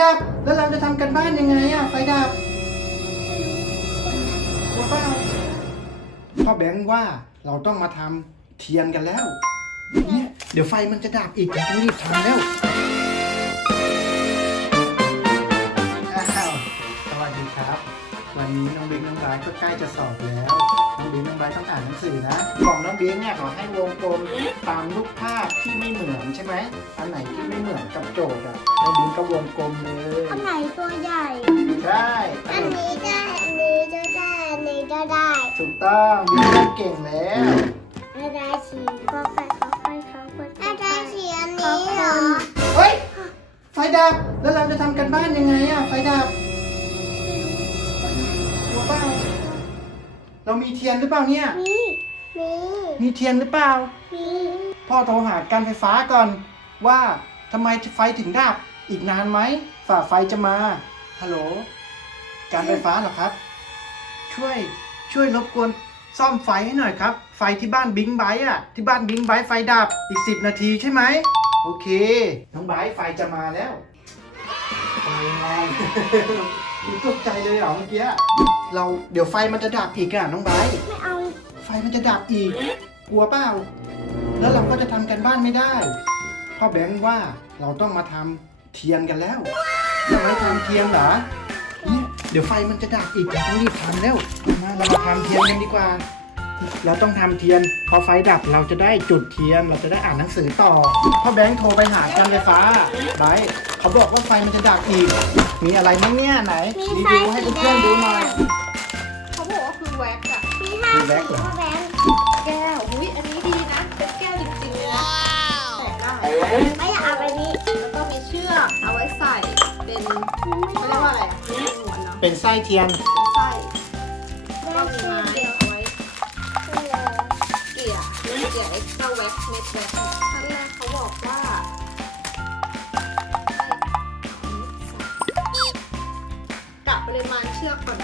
ดับ แล้วเราจะทำกันบ้านยังไงอะไฟดับกลัวเปล่าพ่อแบงค์ว่าเราต้องมาทำเทียนกันแล้ว เนี่ยเดี๋ยวไฟมันจะดับอีกต้องรีบทำแล้ว นนี้น้องบิ๊กน้องไบร์ทก็ใกล้จะสอบแล้ว น้องบิ๊กน้องไบร์ทต้องอ่านหนังสือนะ ของน้องบิ๊กเนี่ยเขาให้วงกลมตามรูปภาพที่ไม่เหมือนใช่ไหม อันไหนที่ไม่เหมือนกับโจทย์อะน้องบิ๊กก็วงกลมเลยอันไหนตัวใหญ่ ใช่อันนี้ได้อันนี้ก็ได้อันนี้ก็ได้ถูกต้องบิ๊กเริ่มเก่งแล้วอะไรสีก็ไปเขาไปเขาไปอะไรสีอันนี้เหรอ เฮ้ย ไฟดับ แล้วเราจะทำกันบ้านยังไงอะไฟดับ เรามีเทียนหรือเปล่าเนี่ย มีมีมีเทียนหรือเปล่า มีพ่อโทรหาการไฟฟ้าก่อนว่าทำไมไฟถึงดับอีกนานไหมฝ่าไฟจะมาฮัลโหลการไฟฟ้าเหรอครับ ช่วยช่วยรบกวนซ่อมไฟให้หน่อยครับ ไฟที่บ้านบิงไบท์อะที่บ้านบิงไบท์ไฟดับอีกสิบนาทีใช่ไหมโอเค น้องไบท์ไฟจะมาแล้วไฟมา ดูตกใจเลยเหรอเมื่อกี้ เราเดี๋ยวไฟมันจะดับอีกอะน้องไบท์ไม่เอา ไฟมันจะดับอีก กลัวเปล่า แล้วเราก็จะทำกันบ้านไม่ได้ พ่อแบงค์ว่าเราต้องมาทำเทียนกันแล้วเราไม่ทำเทียนเหรอ เนี่ยเดี๋ยวไฟมันจะดับอีกเราต้องรีบทำแล้ว มาเรามาทำเทียนกันดีกว่า เราต้องทำเทียน พอไฟดับเราจะได้จุดเทียน เราจะได้อ่านหนังสือต่อพ่อแบงค์โทรไปหาการไฟฟ้าไบร์ทเขาบอกว่าไฟมันจะดับอีก มีอะไรมั้งเนี่ยไหนมีรีไฟวิวให้สีแดเพื่อนงๆดูหน่อย เขาบอกว่าคือแว็กอะมีห้ามีแบ็สีคเหรอ พ่อแบงค์แก้วอุ้ยอันนี้ดีนะ เป็นแก้วจริงๆเลยนะแตกได้ไม่อยากเอาไปนี้แล้วก็มีเชือกเอาไว้ใส่เป็นเขาเรียกว่าอะไรอะเป็นหนวดเนาะเป็นไส้เทียน บอกว่ากะปริมาณเชือกก่อน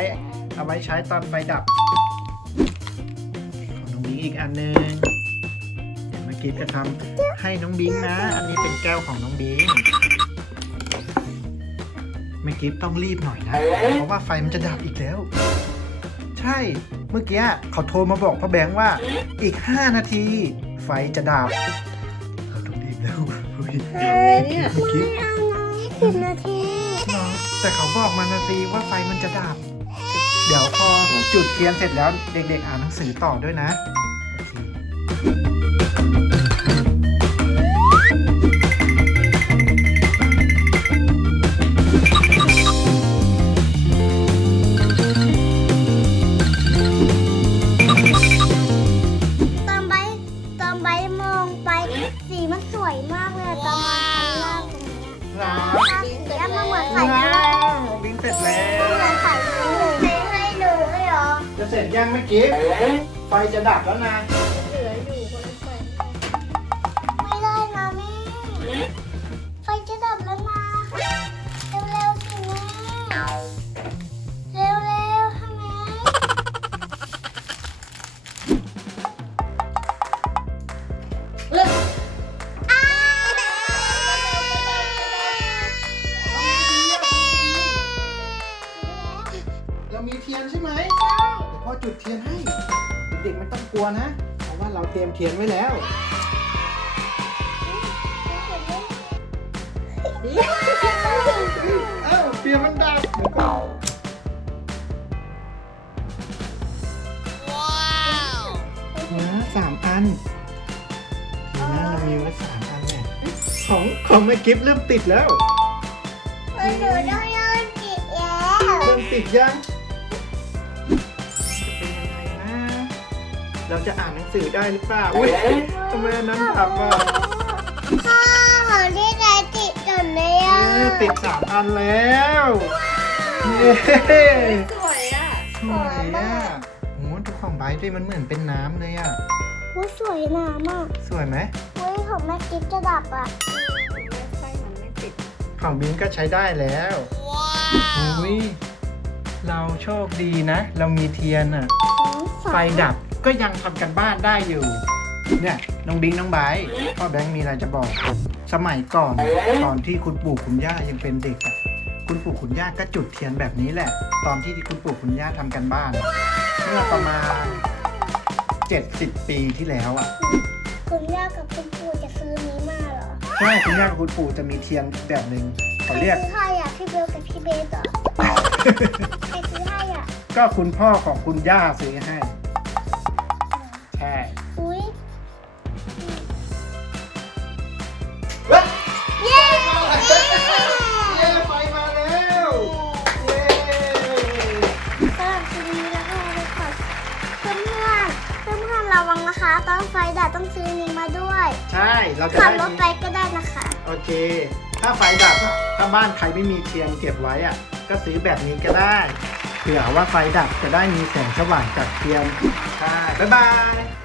เอาไว้เอาไว้ใช้ตอนไฟดับของน้องบิงอีกอันหนึงเดี๋ยวเมื่อกี้จะทำให้น้องบิงนะ อันนี้เป็นแก้วของน้องบิงเมื่อกี้ต้องรีบหน่อยนะ เพราะว่าไฟมันจะดับอีกแล้ว ใช่ เมื่อกี้เขาโทรมาบอกพ่อแบงค์ว่า อีก 5 นาที ไฟจะดับเราต้องรีบแล้วเฮ้ยทำเลยเนี่ยเมื่อกี้ไม่เอาน้องสิบนาทีเหรอแต่เขาบอกมานาทีว่าไฟมันจะดับ เดี๋ยวพอจุดเทียนเสร็จแล้วเด็กๆอ่านหนังสือต่อด้วยนะโอเคตอนใบตอนใบมองไปสีมันสวยมากเลยอะตอนมันข้างล่างตรงเนี้ยว้าสีมั เสร็จยังเมื่อกี้ไฟจะดับแล้วนะเหลืออยู่คนละไฟไม่ได้นะแม่ ไฟจะดับแล้วนะเร็วๆสิแม่เร็วๆทำไมเอ้ยเรามีเทียนใช่ไหมเดี๋ยว พ่อจุดเทียนให้ เด็กๆไม่ต้องกลัวนะ เพราะว่าเราเตรียมเทียนไว้แล้วเอ้าเทียนมันดับเดี๋ยวก่อนนะสามอันทีนะเรามีไว้สามอันเนี่ยของของแม่กิฟเริ่มติดแล้ว หนูต้องย้อนจิตแล้ว เริ่มติดยัง เราจะอ่านหนังสือได้หรือเปล่าอุ้ยทำไมอันนั้นดับอะพ่อของที่ไหนติดจนเลยเออะอติดสามอันแล้วเย้สวยอะสวยอะโอ้ทุกของไบร์ทด้วยมันเหมือนเป็นน้ำเลยอะอุ้ยสวยน้ำอะสวยไหมอุ้ยของแม่กิ๊บจะดับอะไส้มันไม่ติดของบิงก็ใช้ได้แล้วอุ้ยเราโชคดีนะ เรามีเทียนอะ ไฟดับ ก็ยังทำกันบ้านได้อยู่ เนี่ยน้องบิงน้องไบร์ทพ่อแบงค์มีอะไรจะบอก สมัยก่อนตอนที่คุณปู่คุณย่ายังเป็นเด็กอะคุณปู่คุณย่าก็จุดเทียนแบบนี้แหละ ตอนที่คุณปู่คุณย่าทำกันบ้านเมื่อประมาณ 70 ปีที่แล้วอะคุณย่ากับคุณปู่จะซื้อนี้มาเหรอใช่คุณย่ากับคุณปู่จะมีเทียนแบบหนึ่งใครเขาเรียก ซื้อให้อะพี่เบลกับพี่เบสเหรอ ใครซื้อให้อะก็คุณพ่อของคุณย่าซื้อให้ ใช่อุ้ยเฮ้ยเย้เย้ไฟมาแล้วเย้สำหรับคลิปนี้แล้วก็ไปขอเพื่อนเพื่อนเพื่อนเพื่อนระวังนะคะตอนไฟดับต้องซื้อนี้มาด้วยใช่เราจะขับได้รถไปก็ได้นะคะ โอเค ถ้าไฟดับอะถ้าบ้านใครไม่มีเทียนเก็บไว้อะก็ซื้อแบบนี้ก็ได้ เผื่อว่าไฟดับจะได้มีแสงสว่างจากเทียนใช่บ๊ายบาย